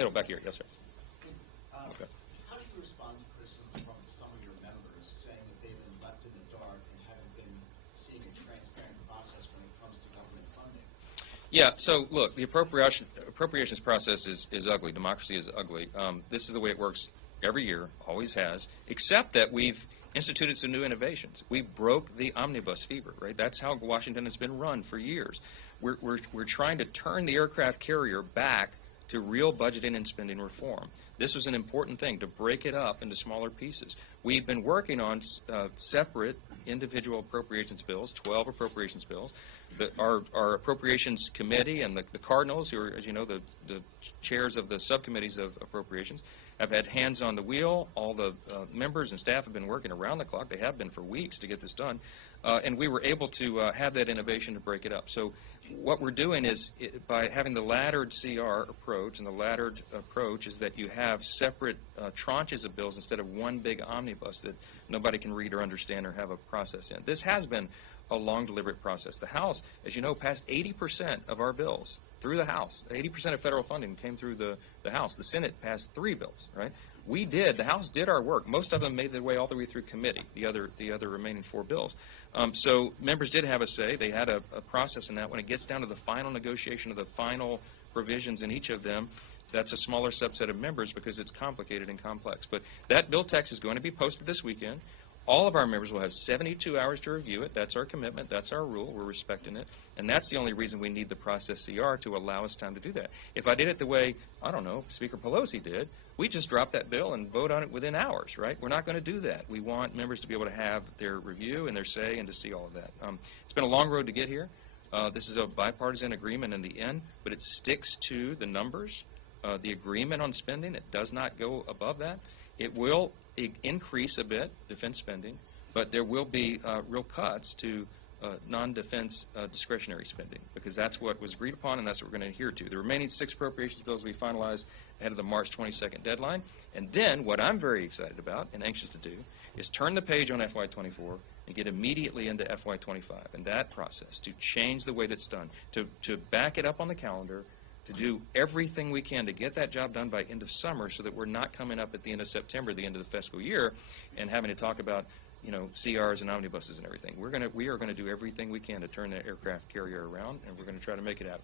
Middle, back here. Yes, sir. Okay. How do you respond to criticism from some of your members saying that they've been left in the dark and haven't been seeing a transparent process when it comes to government funding? Yeah, so look, the appropriations process is ugly. Democracy is ugly. This is the way it works every year, always has, except that we've instituted some new innovations. We broke the omnibus fever, right? That's how Washington has been run for years. We're trying to turn the aircraft carrier back to real budgeting and spending reform. This was an important thing, to break it up into smaller pieces. We've been working on separate individual appropriations bills, 12 appropriations bills. Our appropriations committee and the Cardinals, who are, as you know, the chairs of the subcommittees of appropriations, have had hands on the wheel. All the members and staff have been working around the clock. They have been for weeks to get this done. And we were able to have that innovation to break it up. So what we're doing is, by having the laddered CR approach, and the laddered approach is that you have separate tranches of bills instead of one big omnibus that nobody can read or understand or have a process in. This has been a long, deliberate process. The House, as you know, passed 80% of our bills through the House. 80% of federal funding came through the House. The Senate passed 3 bills, right? The House did our work. Most of them made their way all the way through committee, the other remaining 4 bills. So members did have a say. They had a process in that. When it gets down to the final negotiation of the final provisions in each of them, that's a smaller subset of members because it's complicated and complex. But that bill text is going to be posted this weekend. All of our members will have 72 hours to review it. That's our commitment. That's our rule. We're respecting it. And that's the only reason we need the process CR, to allow us time to do that. If I did it the way, I don't know, Speaker Pelosi did, we just drop that bill and vote on it within hours, right? We're not going to do that. We want members to be able to have their review and their say and to see all of that. It's been a long road to get here. This is a bipartisan agreement in the end, but it sticks to the numbers, the agreement on spending. It does not go above that. It will increase a bit, defense spending, but there will be real cuts to non-defense discretionary spending, because that's what was agreed upon and that's what we're going to adhere to. The remaining 6 appropriations bills will be finalized ahead of the March 22nd deadline. And then what I'm very excited about and anxious to do is turn the page on FY24 and get immediately into FY25 and that process, to change the way that's done, to back it up on the calendar, to do everything we can to get that job done by end of summer, so that we're not coming up at the end of September, the end of the fiscal year, and having to talk about, you know, CRs and omnibuses and everything. We are going to do everything we can to turn that aircraft carrier around, and we're going to try to make it happen.